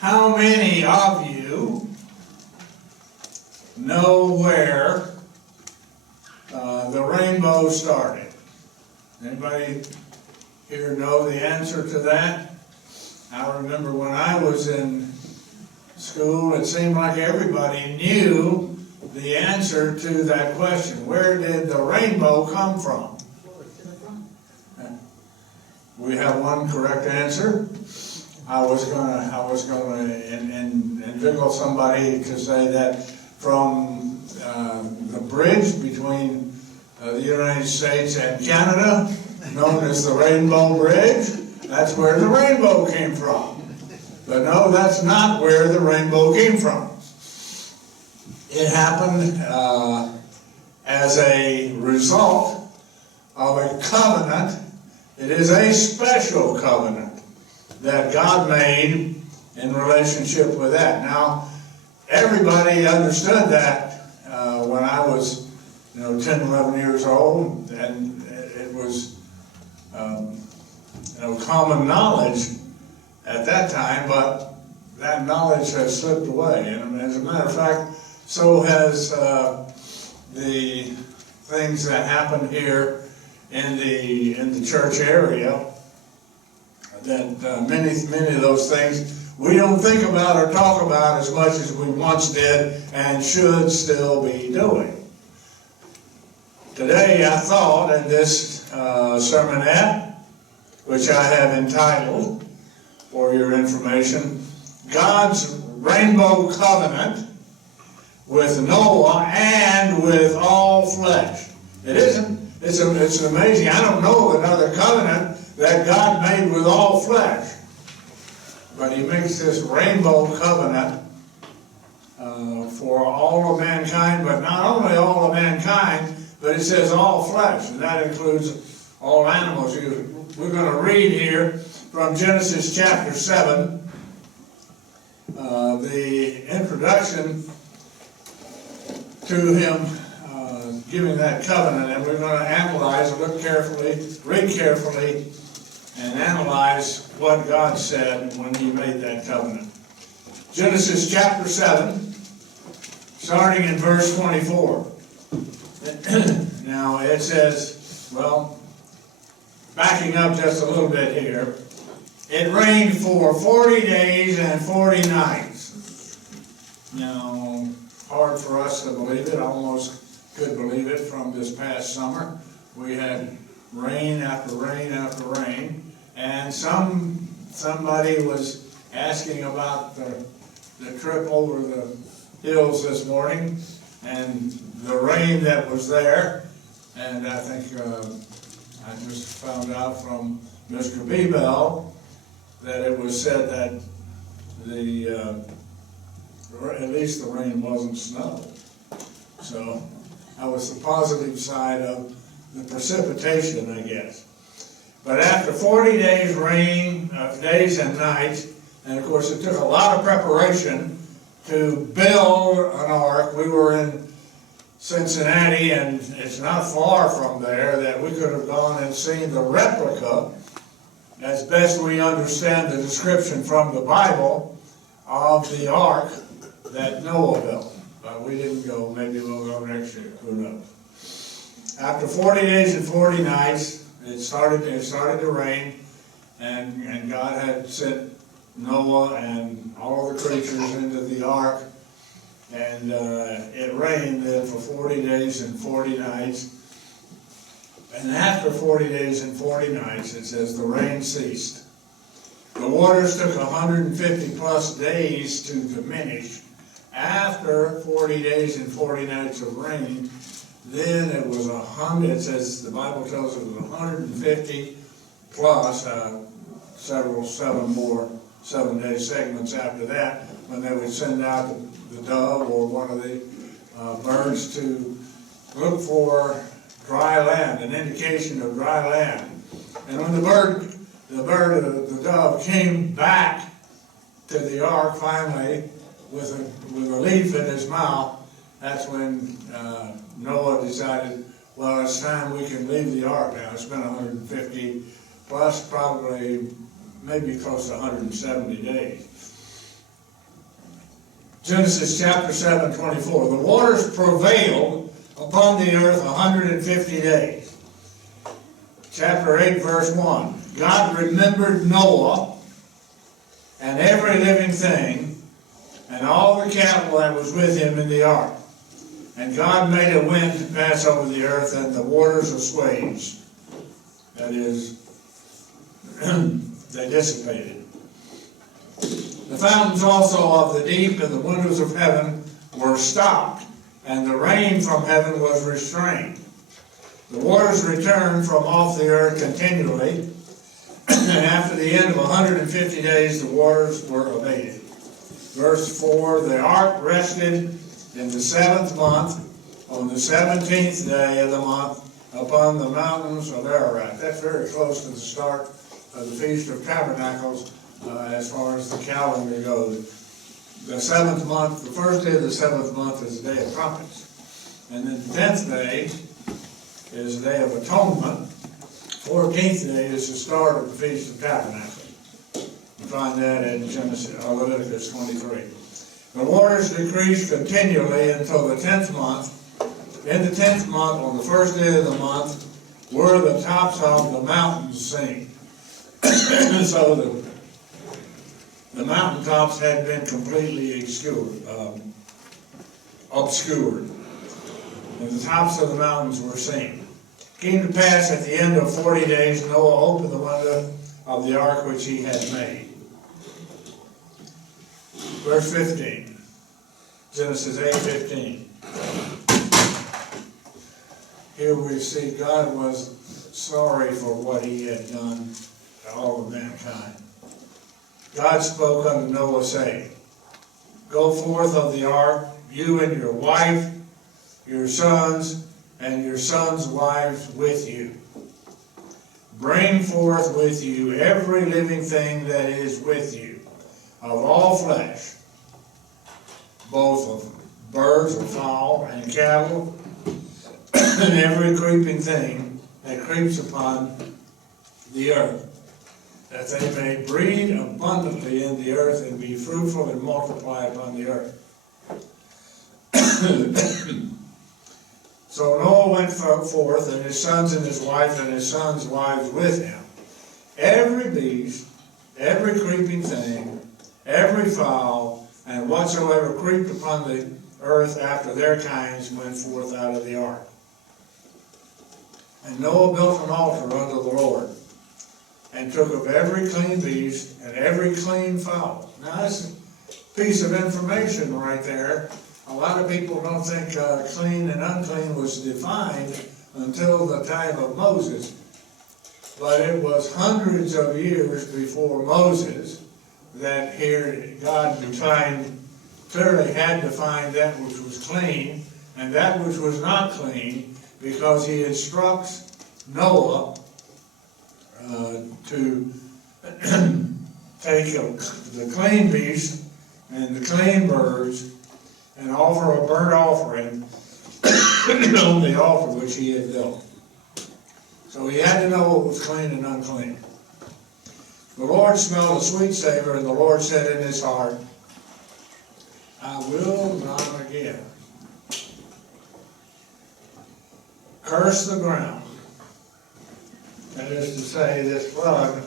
How many of you know where the rainbow started? Anybody here know the answer to that? I remember when I was in school, it seemed like everybody knew the answer to that question. Where did the rainbow come from? We have one correct answer. I was gonna inveigle somebody to say that from the bridge between the United States and Canada, known as the Rainbow Bridge, that's where the rainbow came from. But no, that's not where the rainbow came from. It happened as a result of a covenant. It is a special covenant that God made in relationship with that. Now, everybody understood that when I was, 10, 11 years old, and it was, common knowledge at that time, but that knowledge has slipped away. And as a matter of fact, so has the things that happen here in the church area. That many of those things we don't think about or talk about as much as we once did and should still be doing. Today I thought in this sermonette, which I have entitled, for your information, God's Rainbow Covenant with Noah and with all flesh. It's amazing. I don't know another covenant that God made with all flesh. But he makes this rainbow covenant for all of mankind, but not only all of mankind, but it says all flesh, and that includes all animals. We're going to read here from Genesis chapter 7, the introduction to him giving that covenant, and we're going to analyze, look carefully, read carefully, and analyze what God said when he made that covenant. Genesis chapter 7, starting in verse 24. Now it says, backing up just a little bit here, it rained for 40 days and 40 nights. Now, hard for us to believe it, almost could believe it from this past summer. We had rain after rain after rain. And somebody was asking about the trip over the hills this morning and the rain that was there. And I think I just found out from Mr. Beebell that it was said that at least the rain wasn't snow. So that was the positive side of the precipitation, I guess. But after 40 days rain, days and nights, and of course it took a lot of preparation to build an ark. We were in Cincinnati, and it's not far from there, that we could have gone and seen the replica, as best we understand the description from the Bible, of the ark that Noah built. But we didn't go. Maybe we'll go next year. Who knows? After 40 days and 40 nights, it started to rain, and God had sent Noah and all the creatures into the ark, and it rained then for 40 days and 40 nights. And after 40 days and 40 nights, it says the rain ceased. The waters took 150 plus days to diminish. After 40 days and 40 nights of rain, then it was 100, it says, the Bible tells us it was 150 plus seven-day segments after that, when they would send out the dove or one of the birds to look for dry land, an indication of dry land. And when the dove came back to the ark finally with a leaf in his mouth, that's when Noah decided, well, it's time we can leave the ark now. It's been 150 plus, probably maybe close to 170 days. Genesis chapter 7:24. The waters prevailed upon the earth 150 days. Chapter 8, verse 1. God remembered Noah and every living thing and all the cattle that was with him in the ark. And God made a wind to pass over the earth, and the waters assuaged. That is, they dissipated. The fountains also of the deep and the windows of heaven were stopped, and the rain from heaven was restrained. The waters returned from off the earth continually, and after the end of 150 days, the waters were abated. Verse 4, the ark rested in the 7th month, on the 17th day of the month, upon the mountains of Ararat. That's very close to the start of the Feast of Tabernacles, as far as the calendar goes. The 7th month, the first day of the 7th month is the Day of Trumpets. And then the 10th day is the Day of Atonement. 14th day is the start of the Feast of Tabernacles. You find that in Leviticus 23. The waters decreased continually until the 10th month. In the 10th month, on the first day of the month, were the tops of the mountains seen. So the mountaintops had been completely obscured. And the tops of the mountains were seen. It came to pass at the end of 40 days, Noah opened the window of the ark which he had made. Verse 15. Genesis 8:15. Here we see God was sorry for what he had done to all of mankind. God spoke unto Noah, saying, Go forth of the ark, you and your wife, your sons, and your sons' wives with you. Bring forth with you every living thing that is with you, of all flesh, both of birds or fowl and cattle, and every creeping thing that creeps upon the earth, that they may breed abundantly in the earth and be fruitful and multiply upon the earth. So Noah went forth, and his sons and his wife and his sons' wives with him. Every beast, every creeping thing, every fowl, and whatsoever creeped upon the earth after their kinds went forth out of the ark. And Noah built an altar unto the Lord, and took of every clean beast and every clean fowl. Now that's a piece of information right there. A lot of people don't think clean and unclean was defined until the time of Moses. But it was hundreds of years before Moses that here God clearly had defined that which was clean and that which was not clean, because he instructs Noah to take the clean beast and the clean birds and offer a burnt offering on the altar which he had built. So he had to know what was clean and unclean. The Lord smelled a sweet savor, and the Lord said in his heart, I will not again curse the ground. That is to say, this flood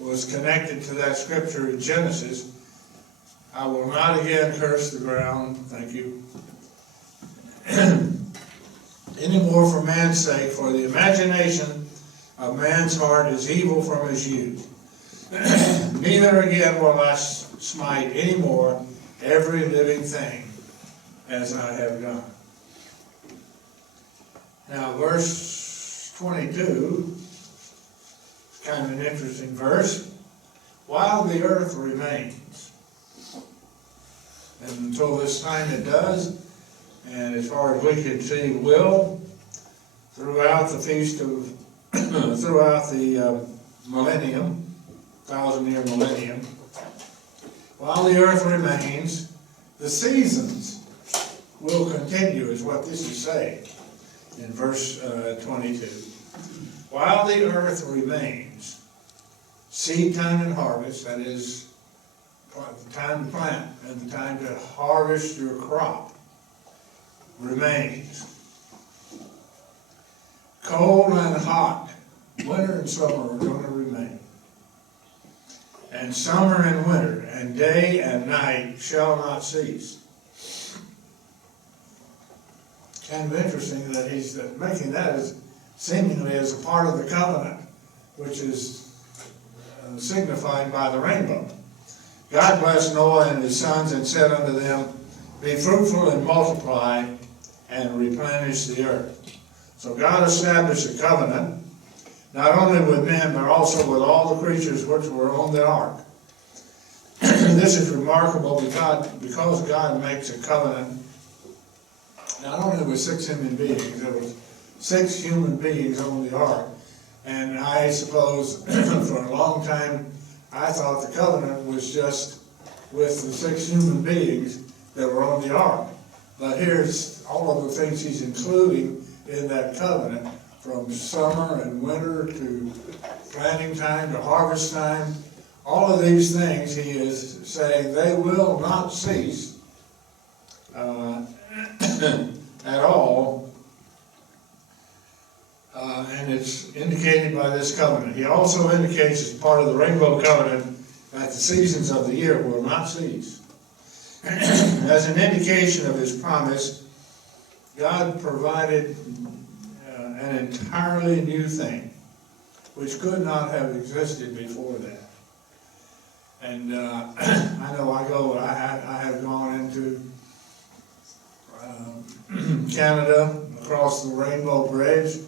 was connected to that scripture in Genesis. I will not again curse the ground, thank you, any more for man's sake, for the imagination of man's heart is evil from his youth. Neither again will I smite any more every living thing as I have done. Now, verse 22, kind of an interesting verse. While the earth remains, and until this time it does, and as far as we can see will, throughout the feast of, throughout the millennium, 1,000-year millennium, while the earth remains, the seasons will continue, is what this is saying in verse 22. While the earth remains, seed time and harvest, that is the time to plant and the time to harvest your crop remains. Cold and hot, winter and summer are going to remain. And summer and winter, and day and night shall not cease. Kind of interesting that he's making that as seemingly as a part of the covenant, which is signified by the rainbow. God blessed Noah and his sons and said unto them, be fruitful and multiply and replenish the earth. So God established a covenant, not only with men, but also with all the creatures which were on the ark. This is remarkable because God makes a covenant not only with 6 human beings, there was 6 human beings on the ark. And I suppose for a long time I thought the covenant was just with the 6 human beings that were on the ark. But here's all of the things he's including in that covenant, from summer and winter to planting time to harvest time. All of these things he is saying they will not cease at all. And it's indicated by this covenant. He also indicates as part of the rainbow covenant that the seasons of the year will not cease. As an indication of his promise, God provided an entirely new thing, which could not have existed before that. And I know I have gone into Canada, across the Rainbow Bridge,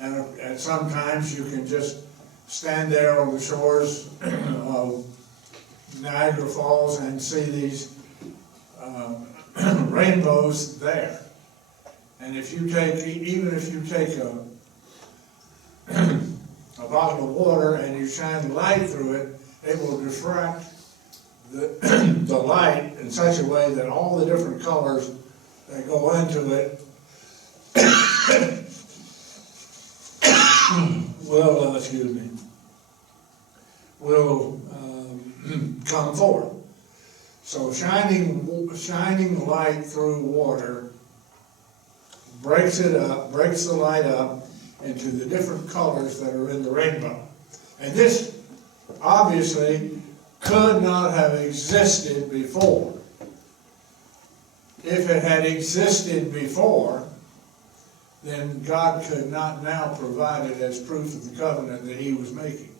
and sometimes you can just stand there on the shores of Niagara Falls and see these rainbows there. And if you take, even if you take a bottle of water and you shine light through it, it will diffract the light in such a way that all the different colors that go into it will come forth. So shining light through water breaks it up, breaks the light up into the different colors that are in the rainbow. And this obviously could not have existed before. If it had existed before, then God could not now provide it as proof of the covenant that he was making.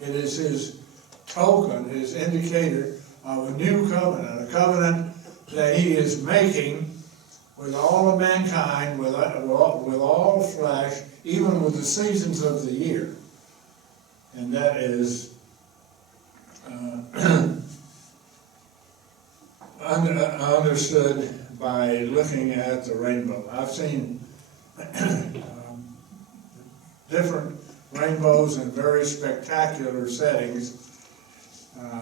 It is his token, his indicator of a new covenant, a covenant that he is making with all of mankind, with all flesh, even with the seasons of the year. And that is understood by looking at the rainbow. I've seen different rainbows in very spectacular settings.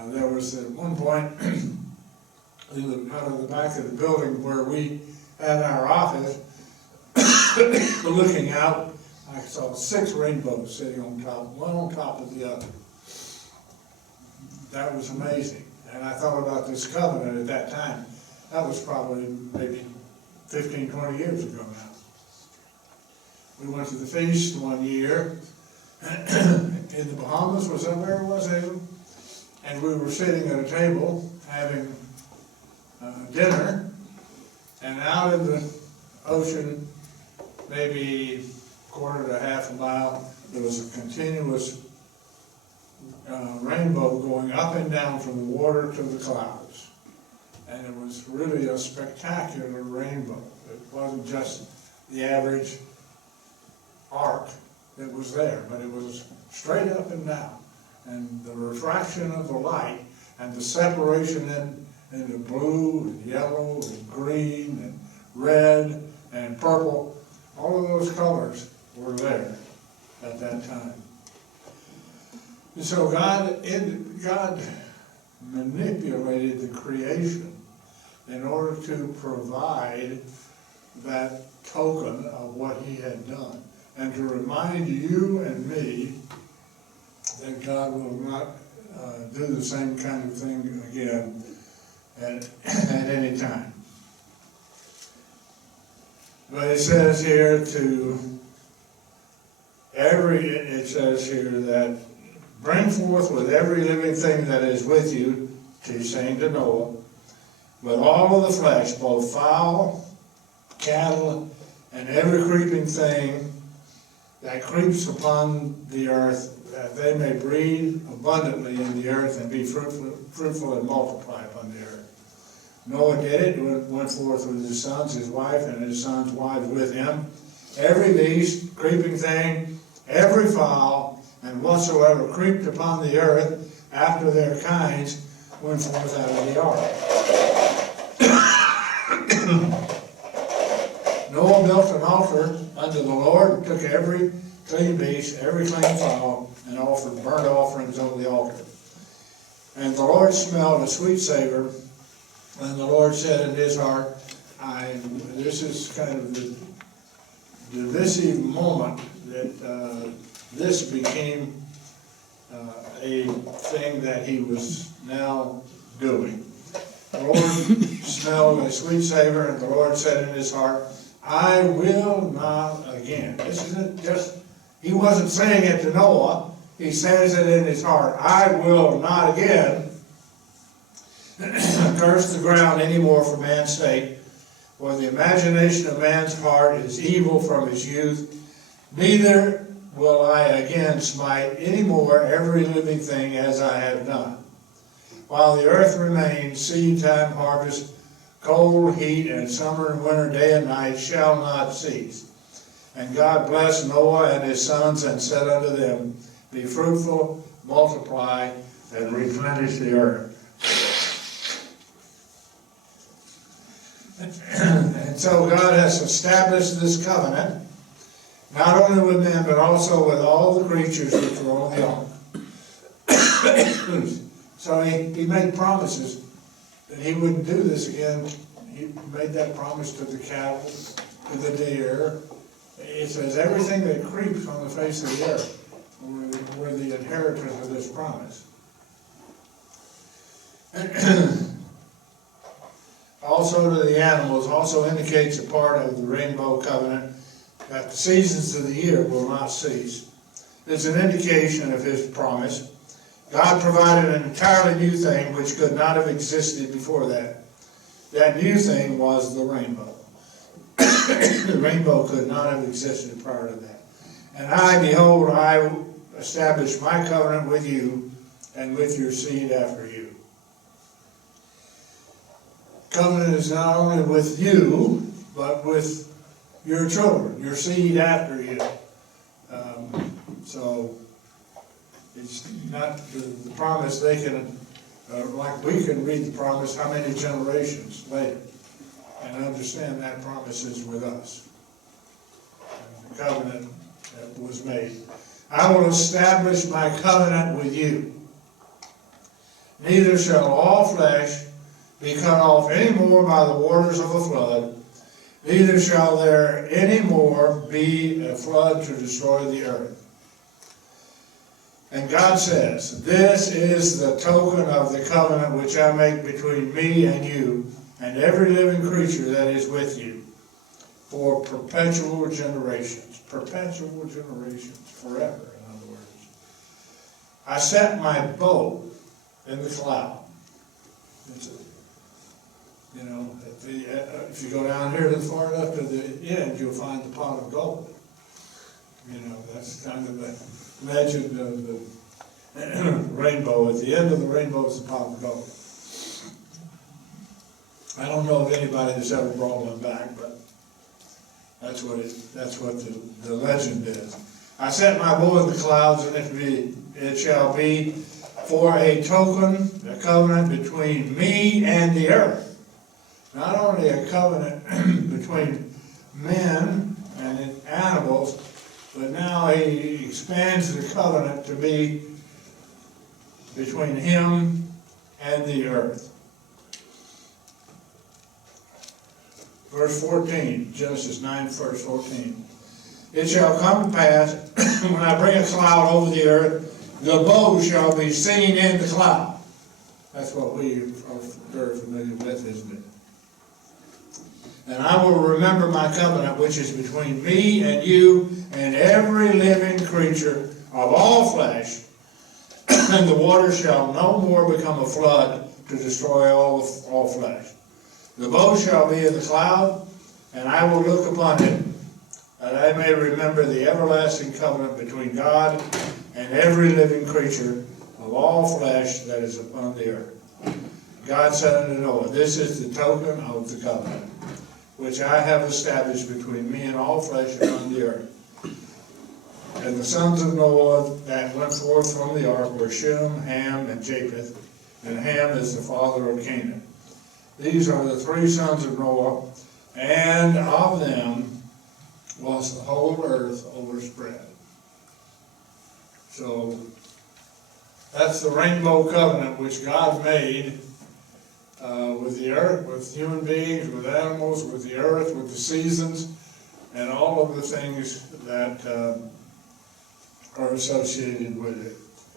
There was at one point out of the back of the building where we had our office, looking out, I saw 6 rainbows sitting on top, one on top of the other. That was amazing. And I thought about this covenant at that time. That was probably maybe 15, 20 years ago now. We went to the feast one year in the Bahamas. Was that where it was, Hazel? And we were sitting at a table having dinner, and out in the ocean, maybe quarter to half a mile, there was a continuous rainbow going up and down from the water to the clouds. And it was really a spectacular rainbow. It wasn't just the average arc that was there, but it was straight up and down. And the refraction of the light and the separation into blue and yellow and green and red and purple, all of those colors were there at that time. And so God manipulated the creation in order to provide that token of what he had done, and to remind you and me that God will not do the same kind of thing again at any time. But it says here it says here that bring forth with every living thing that is with you, he's saying to Noah, with all of the flesh, both fowl, cattle, and every creeping thing that creeps upon the earth, that they may breed abundantly in the earth and be fruitful and multiply upon the earth. Noah did it, went forth with his sons, his wife, and his sons' wives with him. Every beast, creeping thing, every fowl, and whatsoever creeped upon the earth after their kinds went forth out of the ark. Noah built an altar unto the Lord, and took every clean beast, every clean fowl, and offered burnt offerings on the altar. And the Lord smelled a sweet savor, and the Lord said in his heart, this is kind of the divisive moment that this became a thing that he was now doing. The Lord smelled a sweet savor, and the Lord said in his heart, I will not again. This isn't just, he wasn't saying it to Noah, he says it in his heart, I will not again curse the ground any more for man's sake, for the imagination of man's heart is evil from his youth, neither will I again smite any more every living thing as I have done. While the earth remains, seed time, harvest, cold, heat, and summer and winter, day and night shall not cease. And God blessed Noah and his sons, and said unto them, be fruitful, multiply, and replenish the earth. And so God has established this covenant, not only with men, but also with all the creatures which were on the ark. So he made promises that he wouldn't do this again. He made that promise to the cattle, to the deer. It says everything that creeps on the face of the earth were the inheritors of this promise. Also to the animals, also indicates a part of the rainbow covenant that the seasons of the year will not cease. It's an indication of his promise. God provided an entirely new thing which could not have existed before that. That new thing was the rainbow. The rainbow could not have existed prior to that. And I, behold, I establish my covenant with you and with your seed after you. Covenant is not only with you, but with your children, your seed after you. So it's not the promise they can, like we can read the promise how many generations later and understand that promise is with us. The covenant that was made. I will establish my covenant with you. Neither shall all flesh be cut off any more by the waters of a flood, neither shall there any more be a flood to destroy the earth. And God says, this is the token of the covenant which I make between me and you, and every living creature that is with you, for perpetual generations. Perpetual generations, forever, in other words. I set my bow in the cloud. You know, if you go down here to far enough to the end, you'll find the pot of gold. You know, that's kind of the legend of the rainbow. At the end of the rainbow is the pot of gold. I don't know of anybody that's ever brought one back, but that's what the legend is. I set my bow in the clouds, and it shall be for a token, a covenant between me and the earth. Not only a covenant between men and animals, but now he expands the covenant to be between him and the earth. Verse 14, Genesis 9, verse 14. It shall come to pass, when I bring a cloud over the earth, the bow shall be seen in the cloud. That's what we are very familiar with, isn't it? And I will remember my covenant, which is between me and you and every living creature of all flesh, and the water shall no more become a flood to destroy all flesh. The bow shall be in the cloud, and I will look upon it, that I may remember the everlasting covenant between God and every living creature of all flesh that is upon the earth. God said unto Noah, this is the token of the covenant, which I have established between me and all flesh upon the earth. And the sons of Noah that went forth from the ark were Shem, Ham, and Japheth, and Ham is the father of Canaan. These are the three sons of Noah, and of them was the whole earth overspread. So that's the rainbow covenant which God made with the earth, with human beings, with animals, with the earth, with the seasons, and all of the things that are associated with it.